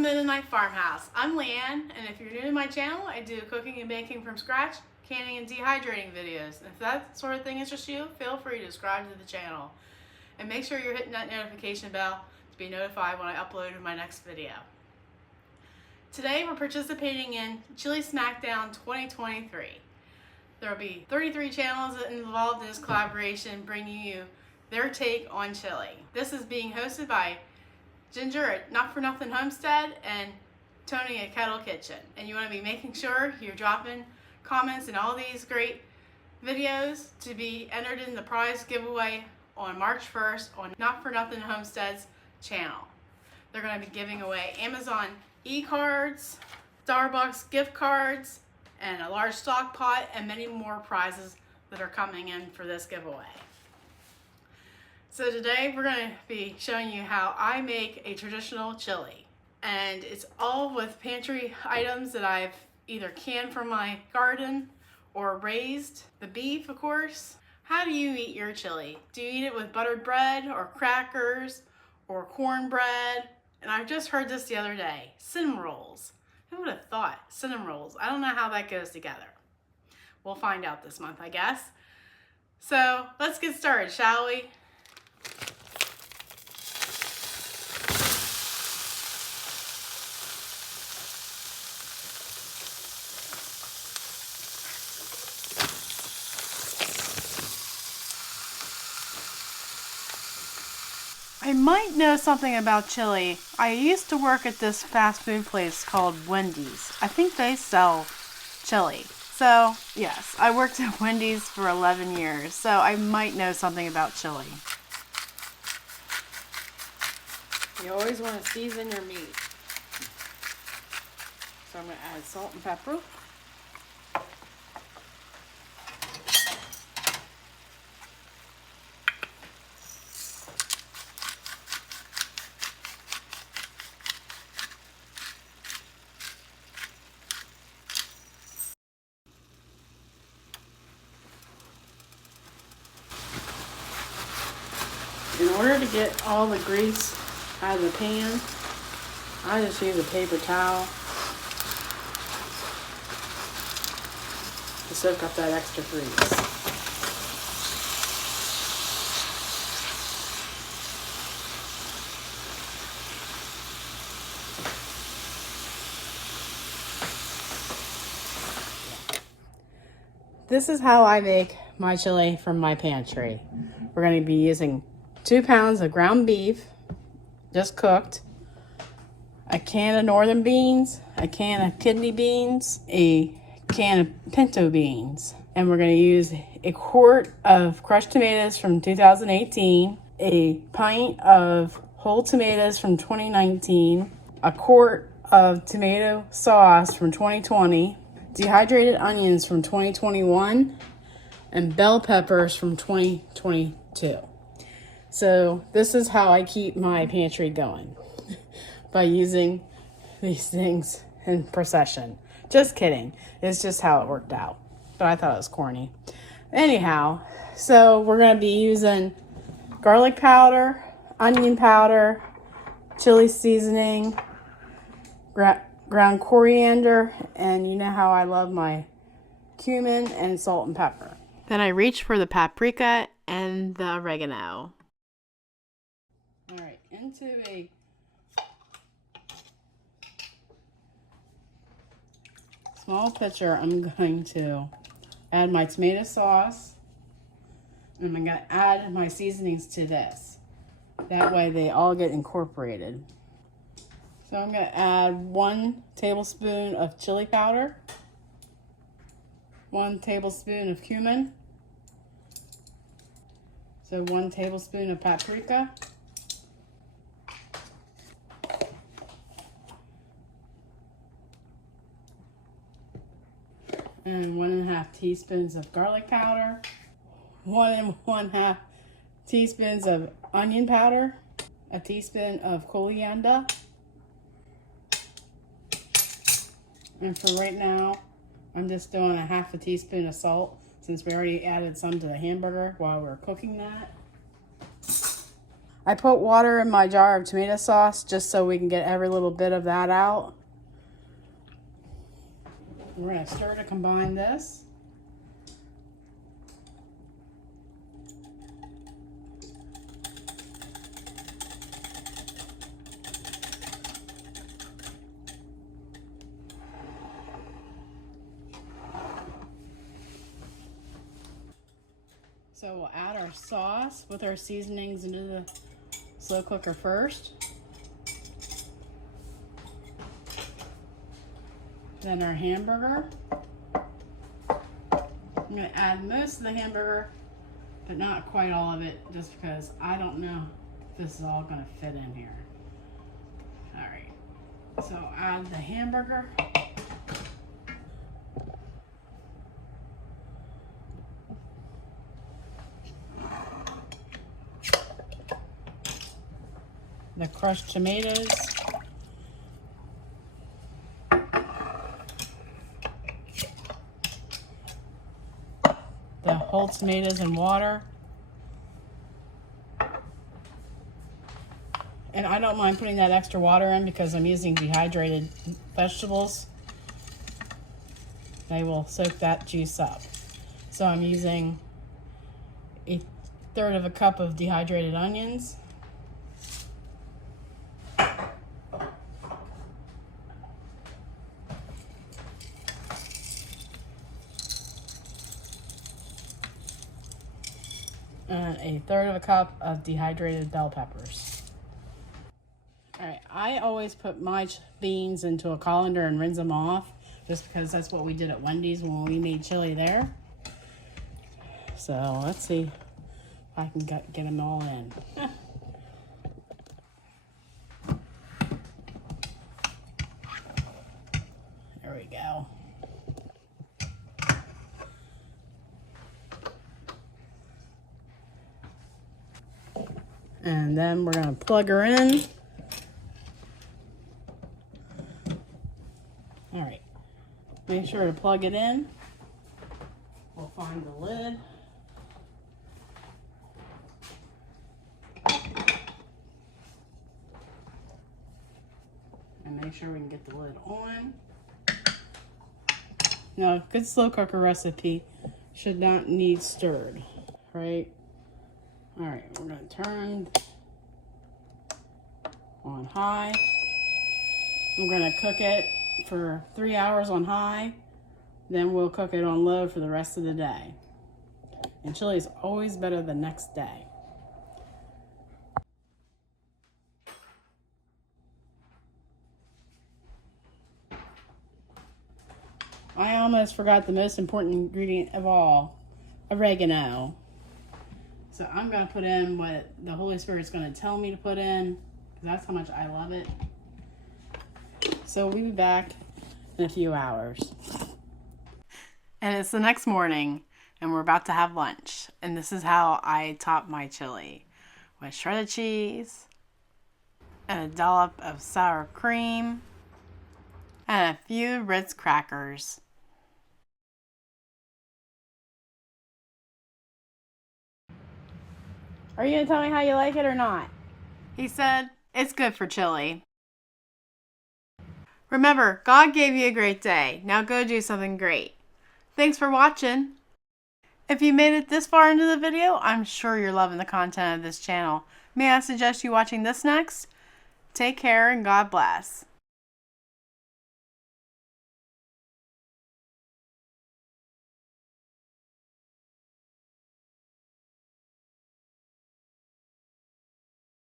from Mennonite Farmhouse. I'm Leanne, and if you're new to my channel, I do cooking and baking from scratch, canning and dehydrating videos. And if that sort of thing interests you, feel free to subscribe to the channel. And make sure you're hitting that notification bell to be notified when I upload my next video. Today we're participating in Chili Smackdown 2023. There will be 33 channels involved in this collaboration, bringing you their take on chili. This is being hosted by Ginger at Not For Nothing Homestead and Tony at Kettle Kitchen. And you want to be making sure you're dropping comments in all these great videos to be entered in the prize giveaway on March 1st on Not For Nothing Homestead's channel. They're going to be giving away Amazon e-cards, Starbucks gift cards, and a large stock pot, and many more prizes that are coming in for this giveaway. So today we're going to be showing you how I make a traditional chili. And it's all with pantry items that I've either canned from my garden or raised. The beef, of course. How do you eat your chili? Do you eat it with buttered bread or crackers or cornbread? And I just heard this the other day, cinnamon rolls. Who would have thought? Cinnamon rolls. I don't know how that goes together. We'll find out this month, I guess. So let's get started, shall we? I might know something about chili. I used to work at this fast food place called Wendy's. I think they sell chili. So, yes, I worked at Wendy's for 11 years, so I might know something about chili. You always want to season your meat. So I'm going to add salt and pepper. In order to get all the grease out of the pan, I just use a paper towel to soak up that extra grease. This is how I make my chili from my pantry. We're going to be using 2 pounds of ground beef, just cooked, a can of northern beans, a can of kidney beans, a can of pinto beans, and we're going to use a quart of crushed tomatoes from 2018, a pint of whole tomatoes from 2019, a quart of tomato sauce from 2020, dehydrated onions from 2021, and bell peppers from 2022. So this is how I keep my pantry going, by using these things in procession. Just kidding. It's just how it worked out. But I thought it was corny. Anyhow, so we're going to be using garlic powder, onion powder, chili seasoning, ground coriander, and you know how I love my cumin and salt and pepper. Then I reach for the paprika and the oregano. All right, into a small pitcher, I'm going to add my tomato sauce, and I'm going to add my seasonings to this. That way they all get incorporated. So I'm going to add 1 tablespoon of chili powder, 1 tablespoon of cumin, so 1 tablespoon of paprika, and 1.5 teaspoons of garlic powder, 1 1/2 teaspoons of onion powder, a teaspoon of coriander, and for right now, I'm just doing 1/2 teaspoon of salt since we already added some to the hamburger while we were cooking that. I put water in my jar of tomato sauce just so we can get every little bit of that out. We're going to stir to combine this. So we'll add our sauce with our seasonings into the slow cooker first. Then our hamburger. I'm going to add most of the hamburger, but not quite all of it, just because I don't know if this is all going to fit in here. All right, so add the hamburger. The crushed tomatoes. The whole tomatoes and water. And I don't mind putting that extra water in because I'm using dehydrated vegetables. They will soak that juice up. So I'm using 1/3 of a cup of dehydrated onions. And 1/3 of a cup of dehydrated bell peppers. All right, I always put my beans into a colander and rinse them off, just because that's what we did at Wendy's when we made chili there. So let's see if I can get them all in. There we go. And then we're going to plug her in. All right, make sure to plug it in. We'll find the lid. And make sure we can get the lid on. Now, a good slow cooker recipe should not need stirred, right? All right, we're going to turn on high. I'm going to cook it for 3 hours on high. Then we'll cook it on low for the rest of the day. And chili is always better the next day. I almost forgot the most important ingredient of all, oregano. So I'm going to put in what the Holy Spirit's going to tell me to put in, because that's how much I love it. So we'll be back in a few hours. And it's the next morning, and we're about to have lunch. And this is how I top my chili. With shredded cheese, and a dollop of sour cream, and a few Ritz crackers. Are you going to tell me how you like it or not? He said, it's good for chili. Remember, God gave you a great day. Now go do something great. Thanks for watching. If you made it this far into the video, I'm sure you're loving the content of this channel. May I suggest you watching this next? Take care and God bless.